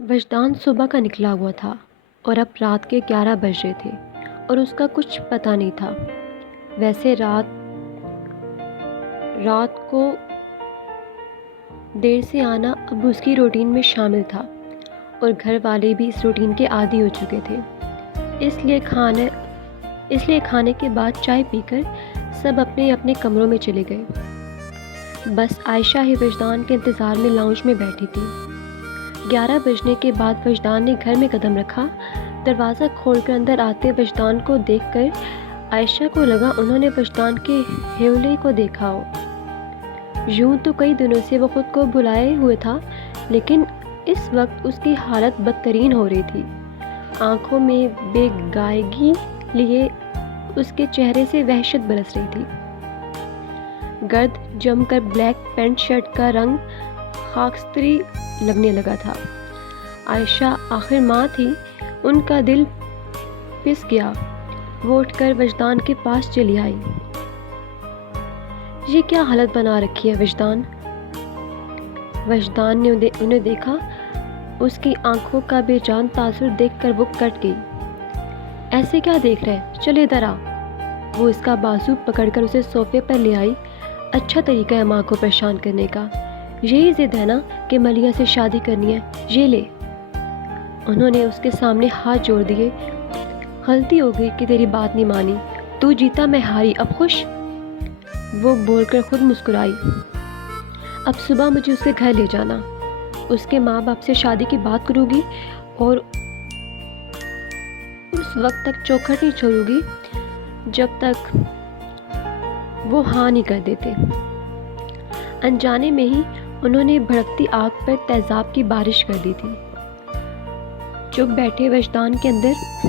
وجدان صبح کا نکلا ہوا تھا اور اب رات کے 11 بج رہے تھے اور اس کا کچھ پتہ نہیں تھا۔ ویسے رات کو دیر سے آنا اب اس کی روٹین میں شامل تھا اور گھر والے بھی اس روٹین کے عادی ہو چکے تھے۔ اس لیے کھانے کے بعد چائے پی کر سب اپنے اپنے کمروں میں چلے گئے۔ بس عائشہ ہی وجدان کے انتظار میں لاؤنج میں بیٹھی تھی۔ 11 بجنے کے بعد وجدان نے گھر میں قدم رکھا۔ دروازہ کھول کر اندر آتے وجدان کو دیکھ کر عائشہ کو لگا انہوں نے وجدان کے ہیولے کو دیکھا ہو۔ یوں تو کئی دنوں سے وہ خود کو بھلائے ہوئے تھا، لیکن اس وقت اس کی حالت بدترین ہو رہی تھی۔ آنکھوں میں بے گائگی لیے اس کے چہرے سے وحشت برس رہی تھی۔ گرد جم کر بلیک پینٹ شرٹ کا رنگ خاکستری لگنے لگا تھا۔ عائشہ آخر ماں تھی، ان کا دل پس گیا۔ وہ اٹھ کر وجدان کے پاس چلی آئی۔ یہ کیا حالت بنا رکھی ہے وجدان؟ وجدان نے انہیں دیکھا۔ اس کی آنکھوں کا بے جان تاثر دیکھ کر وہ کٹ گئی۔ ایسے کیا دیکھ رہے؟ چل ادھر آ۔ وہ اس کا بازو پکڑ کر اسے صوفے پر لے آئی۔ اچھا طریقہ ہے ماں کو پریشان کرنے کا۔ یہی ضد ہے نا کہ ملیحہ سے شادی کرنی ہے، یہ لے۔ انہوں نے اس کے سامنے ہاتھ جوڑ دیے۔ غلطی ہو گئی کہ تیری بات نہیں مانی، تو جیتا میں ہاری، اب خوش؟ وہ بول کر خود مسکرائی۔ اب صبح مجھے اس کے گھر لے جانا، اس کے ماں باپ سے شادی کی بات کروں گی اور اس وقت تک چوکھٹ نہیں چھوڑوں گی جب تک وہ ہاں نہیں کر دیتے۔ انجانے میں ہی انہوں نے بھڑکتی آگ پر تیزاب کی بارش کر دی تھی۔ چپ بیٹھے وجدان کے اندر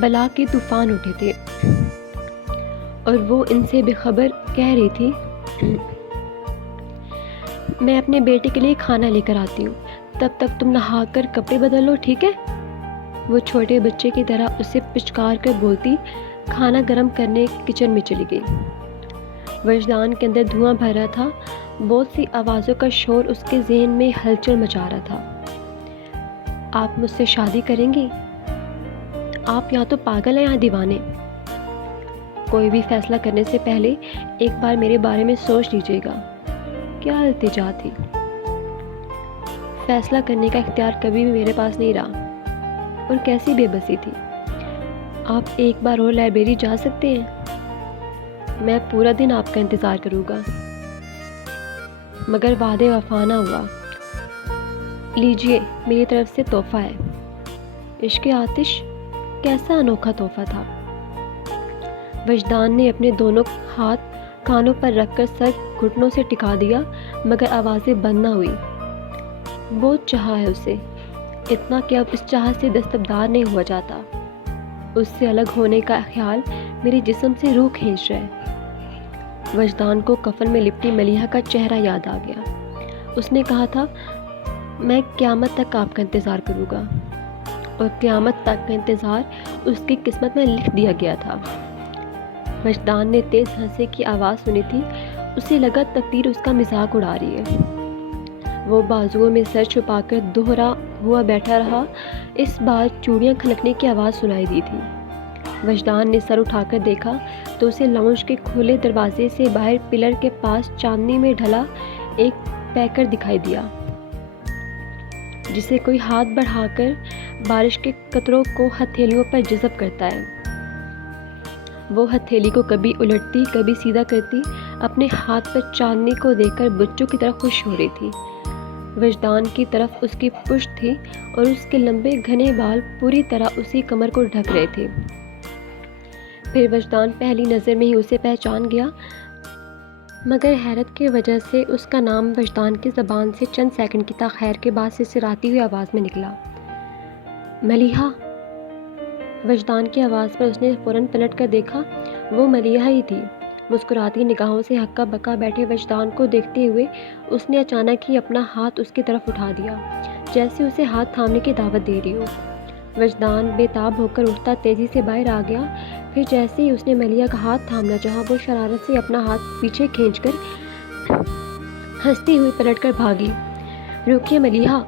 بلا کے طوفان اٹھے تھے اور وہ ان سے بے خبر کہہ رہی تھی، میں اپنے بیٹے کے لیے کھانا لے کر آتی ہوں، تب تک تم نہا کر کپڑے بدل لو، ٹھیک ہے؟ وہ چھوٹے بچے کی طرح اسے پچکار کر بولتی کھانا گرم کرنے کچن میں چلی گئی۔ وجدان کے اندر دھواں بھر رہا تھا، بہت سی آوازوں کا شور اس کے ذہن میں ہلچل مچا رہا تھا۔ آپ مجھ سے شادی کریں گی؟ آپ یا تو پاگل ہیں یا دیوانے۔ کوئی بھی فیصلہ کرنے سے پہلے ایک بار میرے بارے میں سوچ لیجیے گا۔ کیا التجا تھی؟ فیصلہ کرنے کا اختیار کبھی بھی میرے پاس نہیں رہا، اور کیسی بے بسی تھی۔ آپ ایک بار اور لائبریری جا سکتے ہیں؟ میں پورا دن آپ کا انتظار کروں گا، مگر وعدے وفا نہ ہوا۔ لیجئے، میری طرف سے تحفہ ہے۔ عشق آتش کیسا انوکھا تحفہ تھا۔ وجدان نے اپنے دونوں ہاتھ کانوں پر رکھ کر سر گھٹنوں سے ٹکا دیا، مگر آوازیں بند نہ ہوئی۔ بہت چاہا ہے اسے، اتنا کہ اب اس چاہت سے دستبردار نہیں ہوا جاتا۔ اس سے الگ ہونے کا خیال میرے جسم سے روح کھینچ رہا ہے۔ وجدان کو کفن میں لپٹی ملیحہ کا چہرہ یاد آ گیا۔ اس نے کہا تھا، میں قیامت تک آپ کا انتظار کروں گا، اور قیامت تک کا انتظار اس کی قسمت میں لکھ دیا گیا تھا۔ وجدان نے تیز ہنسی کی آواز سنی تھی، اسے لگا تقدیر اس کا مذاق اڑا رہی ہے۔ وہ بازوؤں میں سر چھپا کر دوہرا ہوا بیٹھا رہا۔ اس بار چوڑیاں کھنکنے کی آواز سنائی دی تھی۔ وجدان نے سر اٹھا کر دیکھا تو اسے لاؤنج کے کھلے دروازے سے باہر پلر کے پاس چاندنی میں ڈھلا ایک پیکر دکھائی دیا، جسے کوئی ہاتھ بڑھا کر بارش کے قطروں کو ہتھیلیوں پر جذب کرتا ہے۔ وہ ہتھیلی کو کبھی الٹتی کبھی سیدھا کرتی، اپنے ہاتھ پر چاندنی کو دیکھ کر بچوں کی طرح خوش ہو رہی تھی۔ وجدان کی طرف اس کی پشت تھی اور اس کے لمبے گھنے بال پوری طرح اسی کمر کو ڈھک رہے تھے۔ پھر وجدان پہلی نظر میں ہی اسے پہچان گیا، مگر حیرت کی وجہ سے اس کا نام وجدان کی زبان سے چند سیکنڈ کی تاخیر کے بعد سرسراتی ہوئی آواز میں نکلا۔ ملیحہ! وجدان کی آواز پر اس نے فوراً پلٹ کر دیکھا، وہ ملیحہ ہی تھی۔ مسکراتی نگاہوں سے ہکا بکا بیٹھے وجدان کو دیکھتے ہوئے اس نے اچانک ہی اپنا ہاتھ اس کی طرف اٹھا دیا، جیسے اسے ہاتھ تھامنے کی دعوت دے رہی ہو۔ وجدان بے تاب ہو کر اٹھتا تیزی سے باہر آ گیا۔ پھر جیسے ہی اس نے ملیحہ کا ہاتھ تھامنا چاہا، وہ شرارت سے اپنا ہاتھ پیچھے کھینچ کر ہنستی ہوئی پلٹ کر بھاگی۔ روکیے ملیحہ!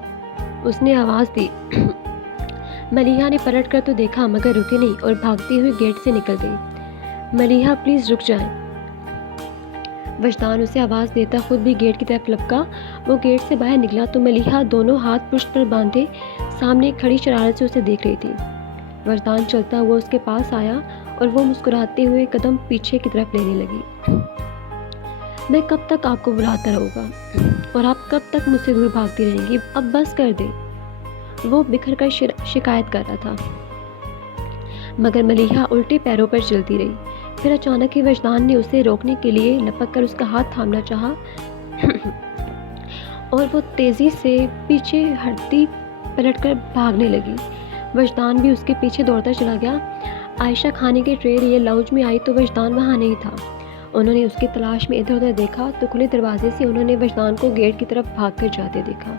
اس نے آواز دی۔ ملیحہ نے پلٹ کر تو دیکھا مگر رکی نہیں اور بھاگتی ہوئی گیٹ سے نکل گئی۔ ملیحہ پلیز رک جائیں۔ وجدان اسے آواز دیتا خود بھی گیٹ کی طرف لپکا۔ وہ گیٹ سے باہر نکلا تو ملیحہ دونوں ہاتھ پشت پر باندھے سامنے کھڑی شرارت سے اسے دیکھ رہی تھی۔ وجدان چلتا ہوا اس کے پاس آیا اور وہ مسکراتے ہوئے قدم پیچھے کی طرف لینے لگی۔ میں کب تک آپ کو بلاتا رہوں گا اور آپ کب تک مجھ سے دور بھاگتی رہیں گی؟ اب بس کر دے۔ وہ بکھر کر شکایت کر رہا تھا مگر ملیحہ الٹے پیروں پر چلتی رہی۔ پھر اچانک ہی وجدان نے اسے روکنے کے لیے لپک کر اس کا ہاتھ تھامنا چاہا اور وہ تیزی سے پیچھے ہٹتی پلٹ کر بھاگنے لگی۔ وجدان بھی اس کے پیچھے دوڑتا چلا گیا۔ عائشہ کھانے کے ٹرے لیے لاؤنج میں آئی تو وجدان وہاں نہیں تھا۔ انہوں نے اس کی تلاش میں ادھر ادھر دیکھا تو کھلے دروازے سے انہوں نے وجدان کو گیٹ کی طرف بھاگ کر جاتے دیکھا۔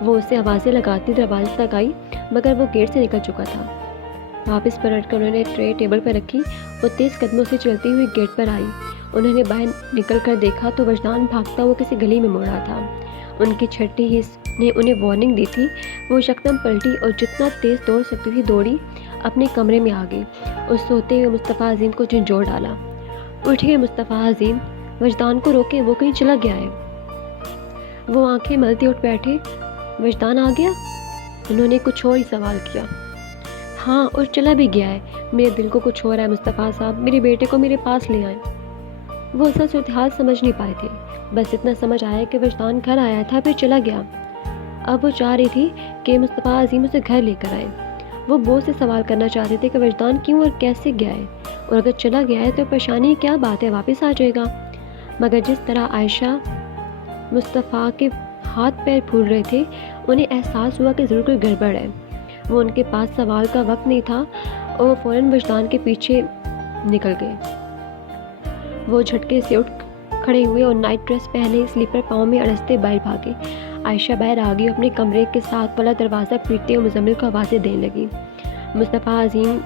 وہ اسے آوازیں لگاتی دروازے تک آئی مگر وہ گیٹ سے نکل چکا تھا۔ واپس پلٹ کر انہوں نے ٹرے ٹیبل پر رکھی اور تیز قدموں سے چلتی ہوئی گیٹ پر آئی۔ انہوں نے باہر نکل کر دیکھا تو وجدان بھاگتا ہوا کسی گلی میں مڑ رہا تھا۔ ان کی چھٹی حص نے انہیں وارننگ دی تھی۔ وہ یکدم پلٹی اور جتنا تیز دوڑ سکتی تھی دوڑی، اپنے کمرے میں آ گئی اور سوتے ہوئے مصطفیٰ عظیم کو جھنجھوڑ ڈالا۔ اٹھیے مصطفیٰ عظیم، وجدان کو روکیں، وہ کہیں چلا گیا ہے۔ وہ آنکھیں ملتے اٹھ بیٹھے۔ وجدان آ گیا؟ انہوں نے کچھ اور ہی سوال کیا۔ ہاں، اور چلا بھی گیا ہے۔ میرے دل کو کچھ ہو رہا ہے مصطفیٰ صاحب، میرے بیٹے کو میرے پاس لے آئیں۔ وہ اصل صورتحال سمجھ نہیں پائے تھے، بس اتنا سمجھ آیا کہ وجدان گھر آیا تھا پھر چلا گیا۔ اب وہ چاہ رہی تھی کہ مصطفیٰ عظیم اسے گھر لے کر آئے۔ وہ بہت سے سوال کرنا چاہتے تھے کہ وجدان کیوں اور کیسے گیا ہے، اور اگر چلا گیا ہے تو پریشانی کیا بات ہے، واپس آ جائے گا۔ مگر جس طرح عائشہ مصطفیٰ کے ہاتھ پیر پھول رہے تھے، انہیں احساس ہوا کہ ضرور کوئی گڑبڑ ہے۔ وہ ان کے پاس سوال کا وقت نہیں تھا اور وہ فوراً وجدان کے پیچھے نکل گئے۔ وہ جھٹکے سے اٹھ کھڑے ہوئے اور نائٹ ڈریس پہنے سلیپر پاؤں میں اڑستے باہر بھاگے۔ عائشہ باہر آ گئی، اپنے کمرے کے ساتھ والا دروازہ پیٹتے ہوئے مزمل کو آوازیں دینے لگی۔ مصطفیٰ عظیم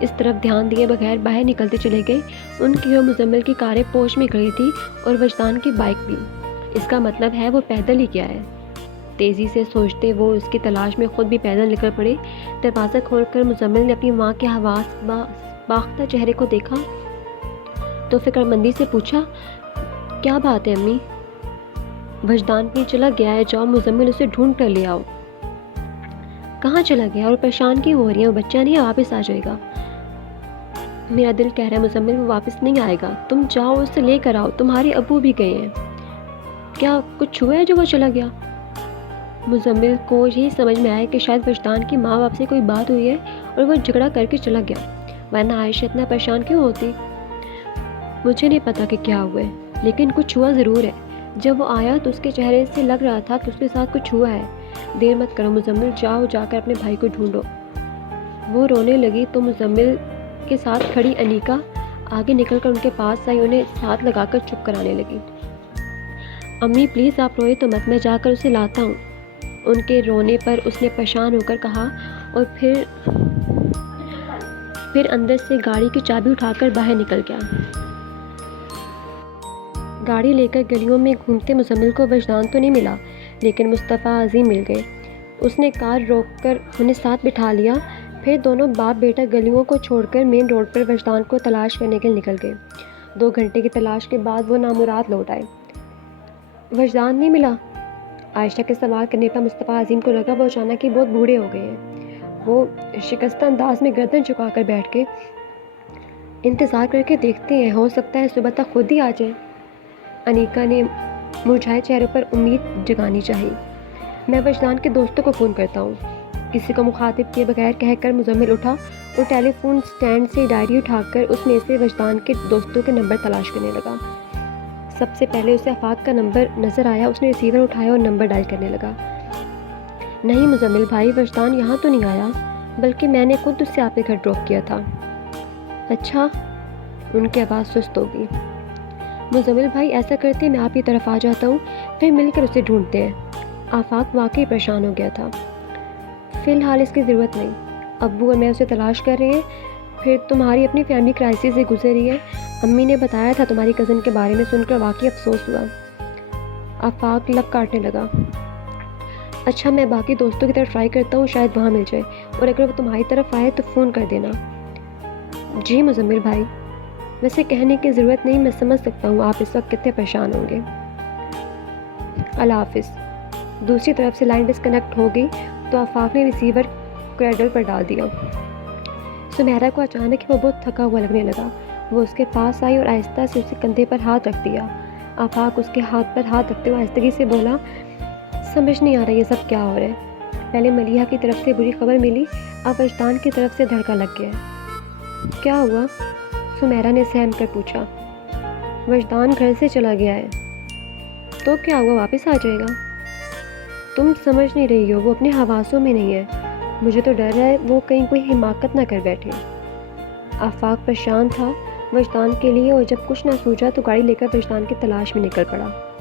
اس طرف دھیان دیے بغیر باہر نکلتے چلے گئے۔ ان کی اور مزمل کی کاریں پوش میں کھڑی تھی اور وجدان کی بائک بھی۔ اس کا مطلب ہے وہ پیدل ہی گیا ہے۔ تیزی سے سوچتے وہ اس کی تلاش میں خود بھی پیدل نکل پڑے۔ دروازہ کھول کر مزمل نے اپنی ماں کے حواس باختہ چہرے کو دیکھا تو فکر مندی سے پوچھا، کیا بات ہے امی؟ وجدان کہیں چلا گیا ہے، جاؤ مزمل اسے ڈھونڈ کر لے آؤ۔ کہاں چلا گیا اور پریشان کیوں ہو رہی ہے؟ وہ بچہ نہیں ہے، واپس آ جائے گا۔ میرا دل کہہ رہا ہے مزمل وہ واپس نہیں آئے گا، تم جاؤ اسے لے کر آؤ، تمہارے ابو بھی گئے ہیں۔ کیا کچھ ہوا ہے جو وہ چلا گیا؟ مزمل کو یہی سمجھ میں آیا کہ شاید وجدان کی ماں باپ سے کوئی بات ہوئی ہے اور وہ جھگڑا کر کے چلا گیا، ورنہ عائشہ اتنا پریشان کیوں ہوتی؟ مجھے نہیں پتا کہ کیا ہوا ہے، لیکن کچھ ہوا ضرور ہے۔ جب وہ آیا تو اس کے چہرے سے لگ رہا تھا کہ اس کے ساتھ کچھ ہوا ہے۔ دیر مت کرو مزمل، جاؤ جا کر اپنے بھائی کو ڈھونڈو۔ وہ رونے لگی تو مزمل کے ساتھ کھڑی انیکا آگے نکل کر ان کے پاس آئی، انہیں ساتھ لگا کر چپ کرانے لگی۔ امی پلیز آپ روئے تو مت، میں جا کر اسے لاتا ہوں۔ ان کے رونے پر اس نے پریشان ہو کر کہا اور پھر اندر سے گاڑی کی چابی اٹھا کر باہر نکل گیا۔ گاڑی لے کر گلیوں میں گھومتے مزمل کو وجدان تو نہیں ملا، لیکن مصطفیٰ عظیم مل گئے۔ اس نے کار روک کر انہیں ساتھ بٹھا لیا۔ پھر دونوں باپ بیٹا گلیوں کو چھوڑ کر مین روڈ پر وجدان کو تلاش کرنے کے لیے نکل گئے۔ 2 گھنٹے کی تلاش کے بعد وہ نامراد لوٹ آئے۔ وجدان نہیں ملا؟ عائشہ کے سوال کرنے پر مصطفیٰ عظیم کو لگا وہ اچانک ہی بہت بوڑھے ہو گئے ہیں۔ وہ شکستہ انداز میں گردن جھکا کر بیٹھ کے انتظار کر کے دیکھتے ہیں، ہو سکتا ہے صبح تک خود ہی آ جائے۔ انیکا نے مرجھائے چہروں پر امید جگانی چاہی۔ میں وجدان کے دوستوں کو فون کرتا ہوں، کسی کو مخاطب کیے بغیر کہہ کر مزمل اٹھا اور ٹیلی فون سٹینڈ سے ڈائری اٹھا کر اس میں سے وجدان کے دوستوں کے نمبر تلاش کرنے لگا۔ سب سے پہلے اسے آفاق کا نمبر نظر آیا، اس نے ریسیور اٹھایا اور نمبر ڈائل کرنے لگا۔ نہیں مزمل بھائی، وجدان یہاں تو نہیں آیا، بلکہ میں نے خود اسے آپ کے گھر ڈراپ کیا تھا۔ اچھا؟ ان کی آواز سست ہو گئی۔ مزمل بھائی ایسا کرتے میں آپ کی طرف آ جاتا ہوں، پھر مل کر اسے ڈھونڈتے ہیں۔ آفاق واقعی پریشان ہو گیا تھا۔ فی الحال اس کی ضرورت نہیں، ابو اور میں اسے تلاش کر رہے ہیں، پھر تمہاری اپنی فیملی کرائسس سے گزر رہی ہے۔ امی نے بتایا تھا تمہاری کزن کے بارے میں، سن کر واقعی افسوس ہوا۔ آفاق لب کاٹنے لگا۔ اچھا میں باقی دوستوں کی طرف ٹرائی کرتا ہوں، شاید وہاں مل جائے، اور اگر وہ تمہاری طرف آئے تو فون کر دینا۔ جی مزمل بھائی، ویسے کہنے کی ضرورت نہیں، میں سمجھ سکتا ہوں آپ اس وقت کتنے پریشان ہوں گے۔ اللہ حافظ۔ دوسری طرف سے لائن ڈسکنیکٹ ہو گئی تو آفاق نے ریسیور کریڈل پر ڈال دیا۔ سمیرا کو اچانک وہ بہت تھکا ہوا لگنے لگا۔ وہ اس کے پاس آئی اور آہستہ سے اس کے کندھے پر ہاتھ رکھ دیا۔ آفاق اس کے ہاتھ پر ہاتھ رکھتے ہوئے آہستگی سے بولا، سمجھ نہیں آ رہا یہ سب کیا ہو رہا ہے۔ پہلے ملیحہ کی طرف سے بری خبر ملی، اب وجدان کی طرف سے دھڑکا لگ گیا ہے۔ کیا ہوا؟ سمیرا نے سہم کر پوچھا۔ وجدان گھر سے چلا گیا ہے۔ تو کیا ہوا، واپس آ جائے گا؟ تم سمجھ نہیں رہی ہو، وہ اپنے حواسوں میں نہیں ہے۔ مجھے تو ڈر ہے وہ کہیں کوئی حماقت نہ کر بیٹھے۔ آفاق پریشان تھا وجدان کے لیے، اور جب کچھ نہ سوچا تو گاڑی لے کر وجدان کی تلاش میں نکل پڑا۔